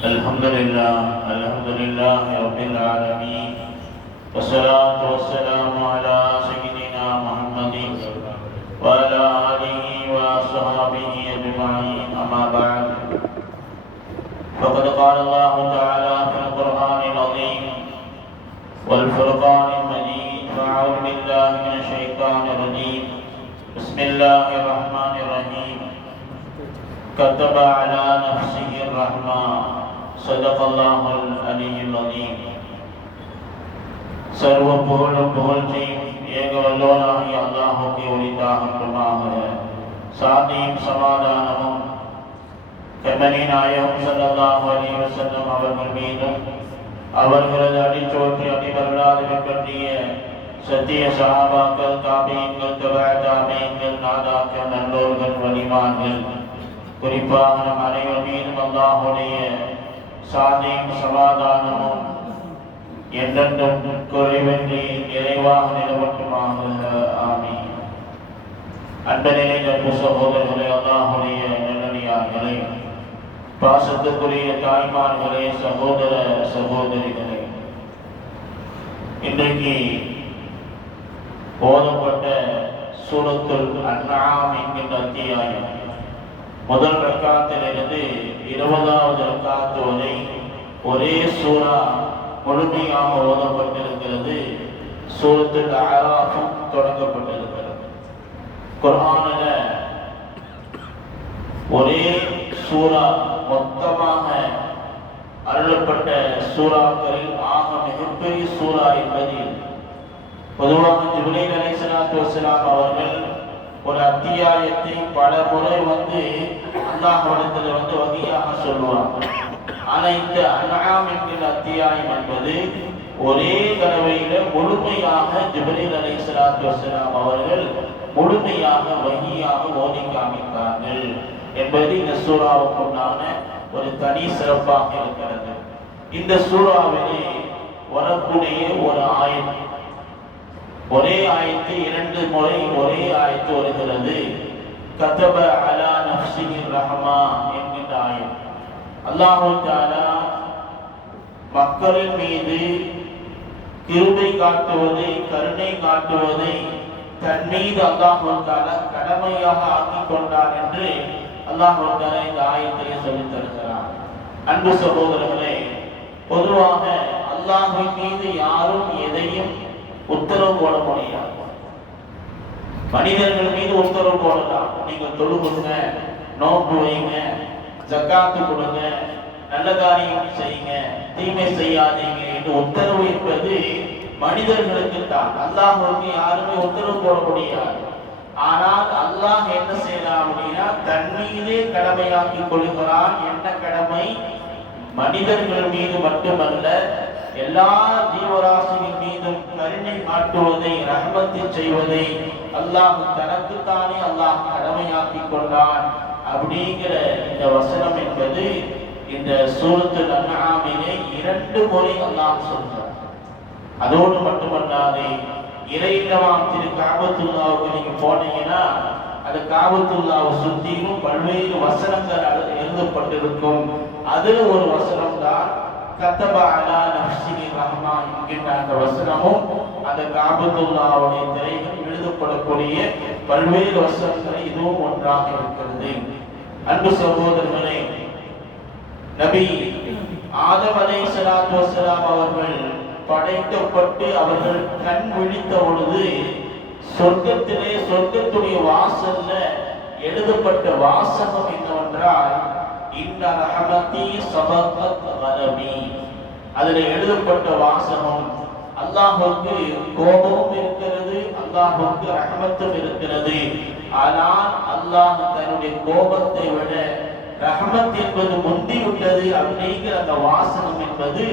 الحمد لله الحمد لله رب العالمين والصلاة والسلام على سيدنا محمد وعلى آله وصحبه أجمعين أما بعد. فقد قال الله تعالى في القرآن العظيم والفرقان المجيد فأعوذ بالله من الشيطان الرجيم بسم الله الرحمن الرحيم كتب على نفسه الرحمة صدق الله العلي العظيم சர்வ புகழும் புகழ்ச்சியும் ஏக வல்லோனாகிய அல்லாஹுக்கு ஒளித்தாகட்டுமாக சாந்தியும் சமாதானமும் கண்மணி நாயகம் ஸல்லல்லாஹு அலைஹி வஸல்லம் அவர்கள் மீதும் அவர்களது அடிச்சோற்றி அடிவர்களால் பின்பற்றிய சத்திய சஹாபாக்கள் தாபியங்கள் தபா தாபியங்கள் நாதாக்கள் நல்லோர்கள் வலிமார்கள் குறிப்பாக நம் அனைவர் மீதும் அல்லாஹுடைய சாந்தியும் சமாதானமும் என்றென்றும் குறைவின்றி நிறைவாக நிலவட்டுமாக. ஆமீன். அன்பனிலே நட்பு சகோதரர்களே அல்லாஹுடைய நல்லடியார்களே பாசத்துக்குரிய தாய்மார்களே சகோதர சகோதரிகளே இன்றைக்கு போதப்பட்ட சூரத்துல் அண்ணாம் என்கின்ற அத்தியாயம் முதல் ரக்காத்திலிருந்து இருபதாவது ரக்காத்து வரை ஒரே சூரா முழுமையாக ஓதப்பட்டிருக்கிறது சூரத்துல் ஆராஃபும் தொடங்கப்பட்டிருக்கிறது. குர்ஆனில் ஒரே சூரா மொத்தமாக அருளப்பட்ட சூறாக்களில் ஆக மிகப்பெரிய சூரா என்பதில் பொதுவாக ஜிப்ரீல் அலைஹிஸ்ஸலாத்து வஸ்ஸலாம் அவர்கள் ஒரு அத்தியாயத்தை பல முறை வந்து அல்லாஹ்விடத்தில் வந்து வகையாக சொல்லுவாங்க ஆனா இந்த அன்ஆம் என்கிற அத்தியாயம் என்பது ஒரே தடவையில முழுமையாக ஜிபரீல் அலை சலாத்து வசலாம் அவர்கள் முழுமையாக வங்கியாக ஓதி காமித்தார்கள் என்பது இந்த சூறாவுக்குண்டான ஒரு தனி சிறப்பாக இருக்கிறது. இந்த சூறாவிலே வரக்கூடிய ஒரு ஆயத் ஒரே ஆயத்து இரண்டு முறை ஒரே ஆயத்து வருகிறது. கதப அலா நஃப்சிஹி ரஹமா என்கின்ற ஆயம் அல்லாஹு தஆலா மக்களின் மீது கிருபை காட்டுவதை கருணை காட்டுவதை தன் மீது அல்லாஹு தஆலா கடமையாக ஆக்கிக் கொண்டார் என்று அல்லாஹு தஆலா இந்த ஆயத்திலே சொல்லி தருகிறார். அன்பு சகோதரர்களே பொதுவாக அல்லாஹ்வின் மீது யாரும் எதையும் உத்தரவு போட முடியாது மனிதர்கள் மீது உத்தரவு போடலாம் நீங்க தொழுகுங்க நோன்பு வைங்க ஜக்காத்து கொடுங்க நல்ல காரியம் செய்யுங்க தீமை செய்யாதீங்க என்று உத்தரவு என்பது மனிதர்களுக்கு தான். அல்லாஹ்வுக்கு யாருமே உத்தரவு போட முடியாது ஆனால் அல்லாஹ் என்ன செய்யலாம் அப்படின்னா தண்ணீரே கடமையாக்கி கொள்கிறான் என்ன கடமை மனிதர்கள் மீது மட்டுமல்ல எல்லா ஜீவராசியின் மீதும் கருணை காட்டுவதை ரஹமத்தை செய்வதை அல்லாஹ் தனக்குத்தானே அல்லாஹ் கடமையாக்கி கொண்டான். அப்படிங்கிற இந்த வசனம் என்பது இந்த சூரத்து அன்ஆமிலே இரண்டு முறை அல்லாஹ் சொல்றார் அதோடு மட்டுமல்லாது இறையில்லமாம் திரு காபத்துல்லாவுக்கு நீங்க போனீங்கன்னா அந்த காபத்துல்லாவை சுத்தியும் பல்வேறு வசனங்கள் எழுதப்பட்டிருக்கும். அதுல ஒரு வசனம் தான் கத்தப அலா நஃப்சிஹி ரஹ்மா என்கின்ற அந்த வசனமும் அந்த காபத்துல்லாவுடைய திரைகள் எழுதப்படக்கூடிய பல்வேறு வசனங்கள் இதுவும் ஒன்றாக இருக்கிறது. அன்பு சகோதரர்களே நபி ஆதம் அலைஹிஸ்ஸலாத்து வசலாம் அவர்கள் படைக்கப்பட்டு அவர்கள் கண் விழித்த பொழுது சொர்க்கத்திலே சொர்க்கத்துடைய வாசல்ல எழுதப்பட்ட வாசகம் என்னவென்றால் இன்ன ரஹமதி சபகத் அதில் எழுதப்பட்ட வாசகம் அல்லாஹுக்கு கோபமும் இருக்கிறது அல்லாஹுக்கு ரஹமத்தும் இருக்கிறது. ஆனால் அல்லாஹ் தன்னுடைய கோபத்தை விட ரஹமத் என்பது முந்தி விட்டது அப்படிங்கிற அந்த வாசனம் என்பது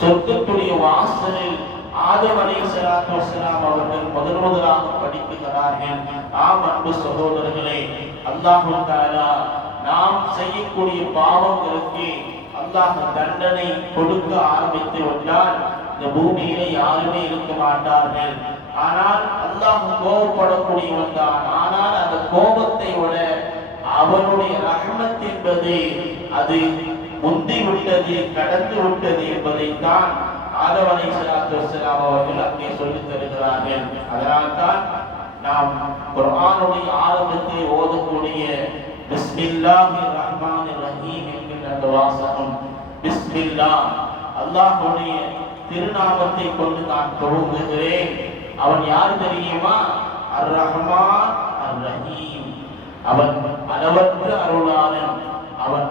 சொர்க்கத்துடைய வாசலில் ஆதம் அலை சலாத்து வசலாம் அவர்கள் முதல் முதலாக படிக்கிறார்கள் ஆம் அன்பு சகோதரர்களே அல்லாஹு தாலா நாம் செய்யக்கூடிய பாவங்களுக்கு அல்லாஹ் தண்டனை கொடுக்க ஆரம்பித்து விட்டால் இந்த பூமியில யாருமே இருக்க மாட்டார்கள். ஆனால் அல்லாஹ் கோபப்படக்கூடியவன் தான். ஆனால் அந்த கோபத்தை விட அவனுடைய ரஹமத் என்பது அது முந்தி விட்டது கடந்து விட்டது என்பதைத்தான் ஆதவனை சலாத்து வசலாம் அவர்கள் அங்கே சொல்லித் தருகிறார்கள். அதனால்தான் நாம் குர்ஆனுடைய ஆரம்ப பிஸ்மில்லாஹிர் ரஹ்மானிர் ரஹீம் என்கின்ற அந்த வாசகம் الله அல்லாஹ்வுடைய திருநாமத்தை கொண்டு நான் துவங்குகிறேன் அவன் யார் தெரியுமா? அர் ரஹ்மான் அர் ரஹீம் அவன் அளவற்ற அருளாளன். அவன்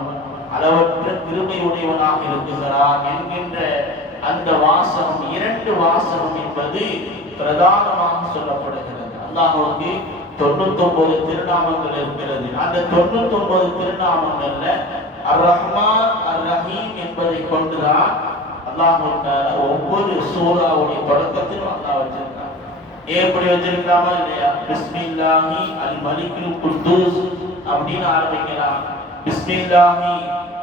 அளவற்ற திருமை உடையவனாக இருக்கிறான் என்கின்ற அந்த வாசகம் இரண்டு வாசகம் என்பது பிரதானமாக சொல்லப்படுகிறது. அல்லாஹுக்கு தொண்ணூத்தொன்பது திருநாமங்கள் இருக்கிறது. அந்த தொண்ணூத்தொன்பது திருநாமங்கள்ல அர் ரஹ்மான் அர் ரஹீம் என்பதை கொண்டுதான் அல்லாஹ் ஒவ்வொரு சூறாவுடைய தொடக்கத்திலும் அல்லாஹ் வச்சிருக்கான். எப்படி வச்சிருக்காமா இல்லையா? பிஸ்மில்லாஹி அல் மலிக்குல் குத்தூஸ் அப்படின்னு ஆரம்பிக்கலாம். பிஸ்மில்லாஹி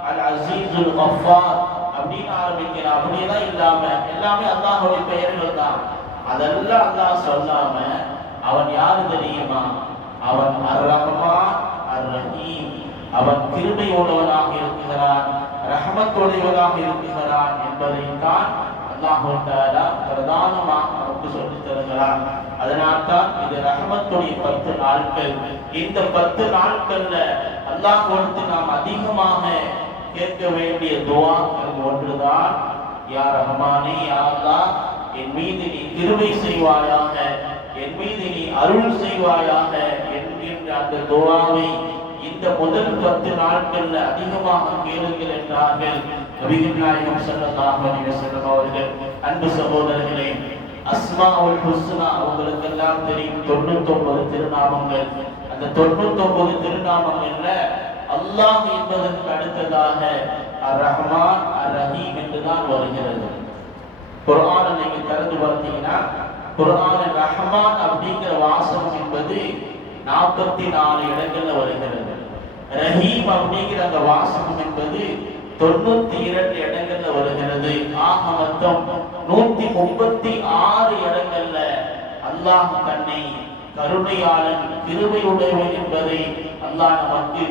அல் அசீசுல் கஃபார் அப்படின்னு ஆரம்பிக்கலாம். அப்படியெல்லாம் இல்லாம எல்லாமே அல்லாஹுடைய பெயர்கள் தான். அதெல்லாம் அல்லாஹ் சொல்லாம அவன் யாரு தெரியுமா? அவன் அர் ரஹ்மான் அர் ரஹீம் அவன் கிருபை உள்ளவனாக இருக்கிறான் ரஹமத்துடையவனாக இருக்கிறான் என்பதைத்தான் அல்லாஹு பிரதானமாக நமக்கு சொல்லித் தருகிறான். அதனால்தான் இது ரஹமத்துடைய பத்து நாட்கள். இந்த பத்து நாட்கள்ல அல்லாஹ் கொடுத்து நாம் அதிகமாக கேட்க வேண்டிய துவாக்கள் ஒன்றுதான் யார் ரஹ்மானே யார் என் மீது நீ திருமை செய்வாயாக என் மீது நீ அருள் செய்வாயாக என்கின்ற அந்த துவாவை இந்த முதல் பத்து நாட்கள்ல அதிகமாக கேளுங்கள் என்றார்கள். நபிகள் நாயகம் ஸல்லல்லாஹு அலைஹி வஸல்லம் அவர்கள். அன்பு சகோதரர்களே அஸ்மாவுல் ஹுஸ்னா உங்களுக்கு எல்லாம் தெரியும். 99 திருநாமங்கள். அந்த 99 திருநாமங்கள்ல அல்லாஹ் என்பதற்கு அடுத்ததாக அர் ரஹ்மான் அர் ரஹீம் என்றுதான் வருகிறது. குரான் நீங்க திறந்து பார்த்தீங்கன்னா குர்ஆனில் ரஹ்மான் அப்படிங்கிற வாசகம் என்பது நாற்பத்தி நாலு இடங்கள்ல வருகிறது. ரஹீம் அப்படிங்கிற அந்த வாசகம் என்பது தொண்ணூத்தி இரண்டு இடங்கள்ல வருகிறது. ஆக மொத்தம் நூத்தி முப்பத்தி ஆறு இடங்கள்ல அல்லாஹ் தன்னை கருணையாளன் கிருமையுடையவன் என்பதை அல்லாஹ் நமக்கு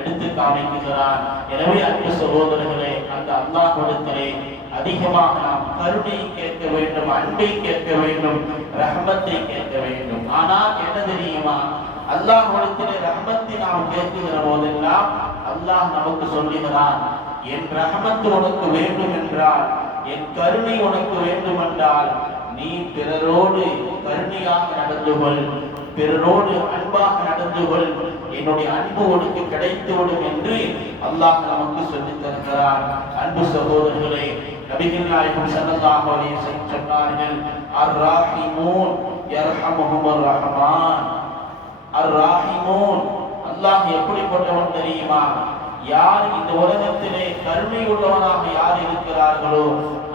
எடுத்து காமிக்கிறான். எனவே அன்பு சகோதரர்களே அந்த அல்லாஹ்விடத்திலே அதிகமாக நாம் கருணை கேட்க வேண்டும் அன்பை கேட்க வேண்டும் ரஹமத்தை கேட்க வேண்டும். ஆனால் என்ன தெரியுமா? அல்லாஹ்விடத்திலே ரஹமத்தை நாம் கேட்குகிற போதெல்லாம் அல்லாஹ் நமக்கு சொல்லுகிறான் என் ரஹமத்து உனக்கு வேண்டும் என்றால் என் கருணை உனக்கு வேண்டும் என்றால் நீ பிறரோடு கருணையாக நடந்து கொள். பிறரோடு அன்பாக நடந்து கொள். என்னுடைய அன்பு உனக்கு கிடைத்துவிடும் என்று அல்லாஹ் நமக்கு சொல்லித் தருகிறார் அன்பு சகோதரர்களே நபிகள் நாயகம் ஸல்லல்லாஹு அலைஹி வஸல்லம் சொன்னார்கள் அர் ராஹிமூன் யர்ஹமுஹுமுர் ரஹ்மான் அர் ராஹிமூன் அல்லாஹ் எப்படிப்பட்டவன் தெரியுமா? யார் இந்த உலகத்திலே கருணை உள்ளவனாக யார் இருக்கிறார்களோ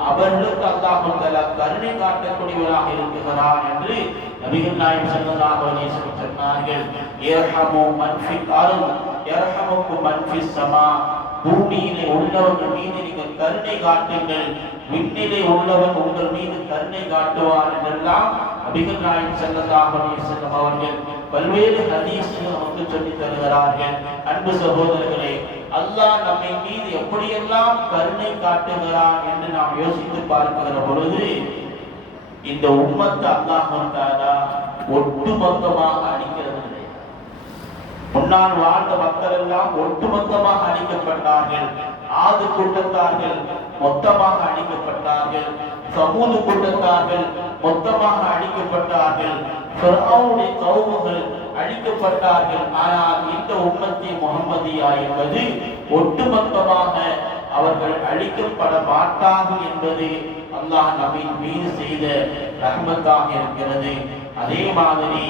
அவர்களுக்கு அல்லாஹ் தஆலா கருணை காட்டக்கூடியவனாக இருக்கிறான் என்று நபிகள் நாயகம் ஸல்லல்லாஹு அலைஹி வஸல்லம் சொன்னார்கள். யர்ஹமு மன் ஃபில் அர்த் யர்ஹமுக்கும் மன் ஃபிஸ் ஸமா பூமியிலே உள்ளவர்கள் மீது நீங்கள் கருணை காட்டுங்கள். விண்ணிலே உள்ளவன் உங்கள் மீது கருணை காட்டுவார் என்றெல்லாம் அபிகல் நாயன் ஸல்லல்லாஹு செல்லும் அவர்கள் பல்வேறு ஹதீஸ்கள் நமக்கு சொல்லி தருகிறார்கள். அன்பு சகோதரர்களே அல்லாஹ் நம்மை மீது எப்படியெல்லாம் கருணை காட்டுகிறான் என்று நாம் யோசித்து பார்க்கிற பொழுது இந்த உம்மத்தை அல்லாஹ் ஒட்டுமொத்தமாக அழிக்கிறது முன்னால் வாழ்ந்த மக்கள் எல்லாம் ஒட்டுமொத்தமாக அழிக்கப்பட்டார்கள். ஆது கூட்டத்தார்கள் மொத்தமாக அழிக்கப்பட்டார்கள். சமூக கூட்டத்தார்கள் மொத்தமாக அழிக்கப்பட்டார்கள். கவுமுகள் அழிக்கப்பட்டார்கள். ஆனால் இந்த உம்மத்தி முகமதியா என்பது ஒட்டுமொத்தமாக அவர்கள் அழிக்கப்பட மாட்டார்கள் என்பது அல்லாஹ் நபின் மீது செய்த ரஹ்மத்தாக இருக்கிறது. அதே மாதிரி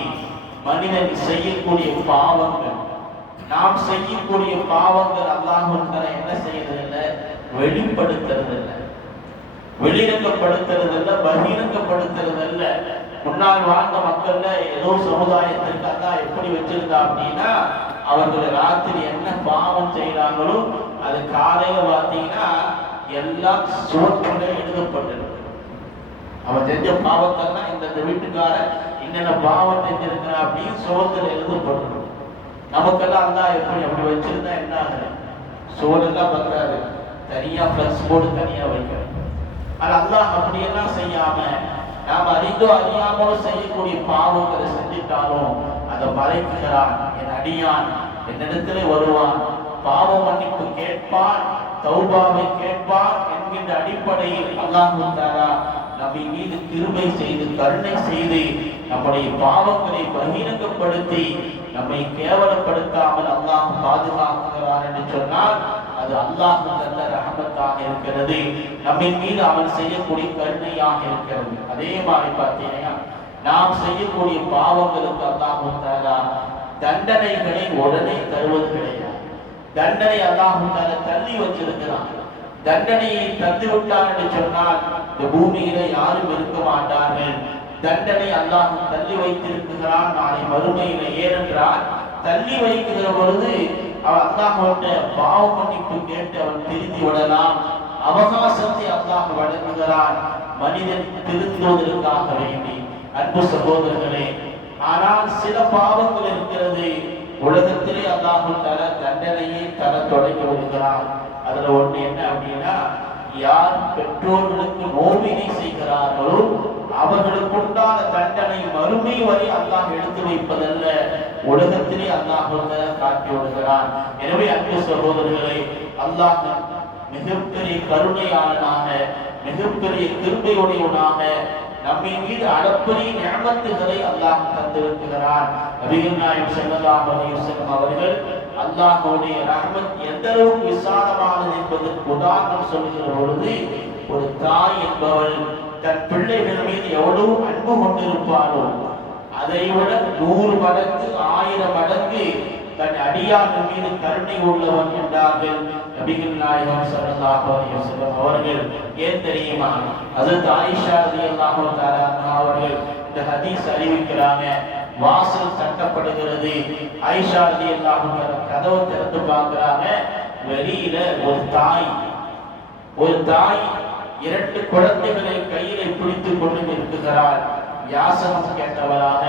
மனிதன் செய்யக்கூடிய பாவங்கள் நாம் செய்யக்கூடிய பாவங்கள் அல்லாஹ் என்ன செய்யறது இல்லை வெளிப்படுத்துறது இல்லை வெளியிறக்கப்படுத்துறது இல்லை பகிரங்கப்படுத்துறது இல்லை முன்னால் வாழ்ந்த மக்கள்ல ஏதோ சமுதாயத்திற்கு அல்லாஹ் எப்படி வச்சிருந்தா அப்படின்னா அவர்கள் ராத்திரி என்ன பாவம் செய்கிறாங்களோ அது காலையில பார்த்தீங்கன்னா எல்லாம் சுவற்றுல எழுதப்பட்டிருக்கு அவன் செஞ்ச பாவத்தெல்லாம் இந்த வீட்டுக்கார வீட்டுக்காரன் என்னென்ன பாவம் செஞ்சிருக்கிறான் அப்படின்னு சுவத்துல எழுதப்பட்டிருக்கு நமக்கெல்லாம் அல்லா எப்படி அப்படி வச்சிருந்தா என்ன ஆகுது? சுவரெல்லாம் பத்தாது. தனியா ஃப்ளக்ஸ் போர்டு தனியா வைக்கணும். அது அல்லாஹ் அப்படியெல்லாம் செய்யாம நாம் அறிந்தோ அறியாமலோ செய்யக்கூடிய பாவங்களை செஞ்சிட்டாலும் அதை மறைக்கிறான். என் அடியான். என்னிடத்திலே வருவான். பாவ மன்னிப்பு கேட்பான். தௌபாவை கேட்பான் என்கின்ற அடிப்படையில் அல்லாஹு தாலா நம்மை மீது திருமை செய்து கருணை செய்து நம்முடைய பாவங்களை பகிரங்கப்படுத்தி நம்மை கேவலப்படுத்தாமல் அல்லாஹ் பாதுகாக்கிறார் என்று சொன்னால் அது அல்லாஹ் நல்ல ரகமத்தாக இருக்கிறது. நம்மின் மீது அவன் செய்யக்கூடிய கருணையாக இருக்கிறது. அதே மாதிரி பார்த்தீங்கன்னா நாம் செய்யக்கூடிய பாவங்களுக்கு அல்லாஹு தாலா தண்டனைகளை உடனே தருவது கிடையாது. தண்டனை அல்லாஹு தாலா தள்ளி வச்சிருக்கிறான். தண்டனையை தந்து என்று சொன்னால் இந்த பூமியில யாரும் இருக்க மாட்டார்கள். தண்டனை அல்லாஹ் தள்ளி வைத்திருக்கிறான். நாளை மறுமையில ஏனென்றால் தள்ளி வைக்கிற பொழுது அவன் அல்லாஹ்விட்ட பாவ மன்னிப்பு கேட்டு அவன் திருந்தி விடலாம். அவகாசத்தை அல்லாஹ் வழங்குகிறான். மனிதன் திருந்துவதற்காக வேண்டி. அன்பு சகோதரர்களே ஆனால் சில பாவங்கள் இருக்கிறது. உலகத்திலே அல்லாஹு தர தண்டனையை தர தொடங்கி விடுகிறான். அதுல ஒண்ணு என்ன அப்படின்னா யார் பெற்றோர்களுக்கு நோவினை செய்கிறார்களோ அவர்களுக்கு மறுமை வரை அல்லாஹ் எடுத்து வைப்பதல்ல. உலகத்திலே அல்லாஹ் காட்டி விடுகிறான். எனவே அன்பு சகோதரர்களை அல்லாஹ் மிகப்பெரிய கருணையாளனாக மிகப்பெரிய கிருபையுடையவனாக நம்மை மீது அளப்பரிய ஞாபகத்துகளை அல்லாஹ் தந்திருக்கிறான். நபிகள் நாயம் ஸல்லல்லாஹு அவர்கள் அல்லாஹுடைய ரஹ்மத் எந்த அளவுக்கு விசாலமானது என்பதற்கு உதாரணம் சொல்கிற பொழுது ஒரு தாய் என்பவள் தன் பிள்ளைகள் மீது எவ்வளவு அன்பு கொண்டிருப்பாரோ அதை விட நூறு மடங்கு ஆயிரம் மடங்கு தன் அடியார்கள் மீது கருணை உள்ளவன் என்றார்கள் நபிகள் நாயகம் ஸல்லல்லாஹு அவர்கள். ஏன் தெரியுமா? அது தாயிஷா ரலியல்லாஹு அவர்கள் இந்த ஹதீஸ் அறிவிக்கிறாங்க. வாசல் தட்டப்படுகிறது. ஐஷா அலி அல்லாஹும் கதவை திறந்து பார்க்கிறாங்க. வெளியில ஒரு தாய் ஒரு தாய் இரண்டு குழந்தைகளை கையிலே பிடித்துக் கொண்டு நிற்கிறாள் யாசகம் கேட்டவராக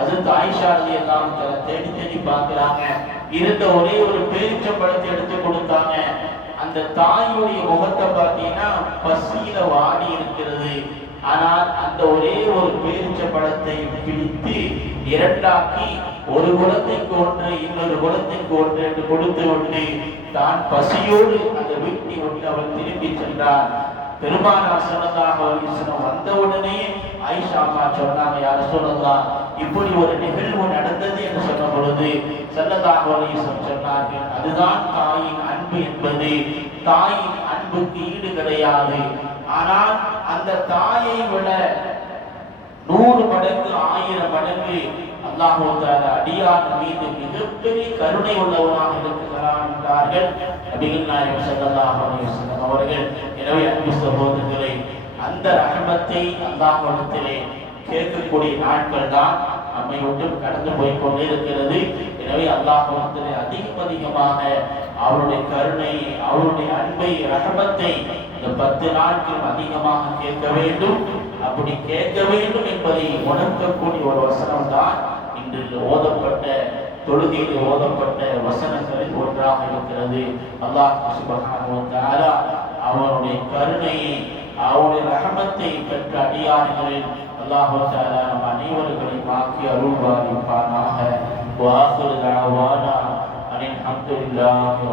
அது தாய்ஷாதி எல்லாம் தேடி தேடி பார்க்கிறாங்க. இருந்த ஒரே ஒரு பேரிச்ச பழத்தை எடுத்து கொடுத்தாங்க. அந்த தாயுடைய முகத்தை பார்த்தீங்கன்னா பசியில வாடி இருக்கிறது. ஆனால் அந்த ஒரே ஒரு பேரிச்ச பழத்தை பிடித்து இரண்டாக்கி ஒரு குலத்தைக்கு ஒன்று இன்னொரு குலத்தைக்கு ஒன்று என்று கொடுத்து விட்டு தான் பசியோடு அந்த வீட்டை விட்டு அவள் திரும்பி சென்றார் பெருமானார் சிறந்தாக அலைஹி வந்தவுடனே ஐஷா அம்மா சொன்னாங்க யார சொல்லலாம் இப்படி ஒரு நிகழ்வு நடந்தது என்று சொன்ன பொழுது செல்லதாக சொன்னார்கள் அதுதான் தாயின் அன்பு என்பது. தாயின் அன்புக்கு ஈடு கிடையாது. ஆனால் அந்த தாயை விட நூறு மடங்கு ஆயிரம் மடங்கு அல்லாஹு அடியார் மீது மிகப்பெரிய கருணை உள்ளவனாக இருக்கிறான் என்றார்கள் நபிகள் நாயகம் செல்லதாக அவர்கள் எனவே அன்பு சகோதரர்களை அந்த ரஹமத்தை அல்லாஹ்விடத்திலே கேட்கக்கூடிய நாட்கள் தான் நம்மை விட்டு கடந்து போய் கொண்டே இருக்கிறது. எனவே அல்லாஹ்விடத்திலே அதிகம் அதிகமாக அவருடைய கருணை அவருடைய அன்பை ரகமத்தை இந்த பத்து நாட்கள் அதிகமாக கேட்க வேண்டும். அப்படி கேட்க வேண்டும் என்பதை உணர்த்தக்கூடிய ஒரு வசனம் தான் இன்று ஓதப்பட்ட தொழுகையில் ஓதப்பட்ட வசனங்களில் ஒன்றாக இருக்கிறது. அல்லாஹ் சுபஹானஹு அவனுடைய கருணையை அவனுடைய ரகமத்தை பெற்ற அடியார்களில் அல்லாஹ் நம் அனைவர்களை ஆக்கி அருள்வாரிப்பானாக வாஹிரு தஅவானா அனில் ஹம்துலில்லாஹி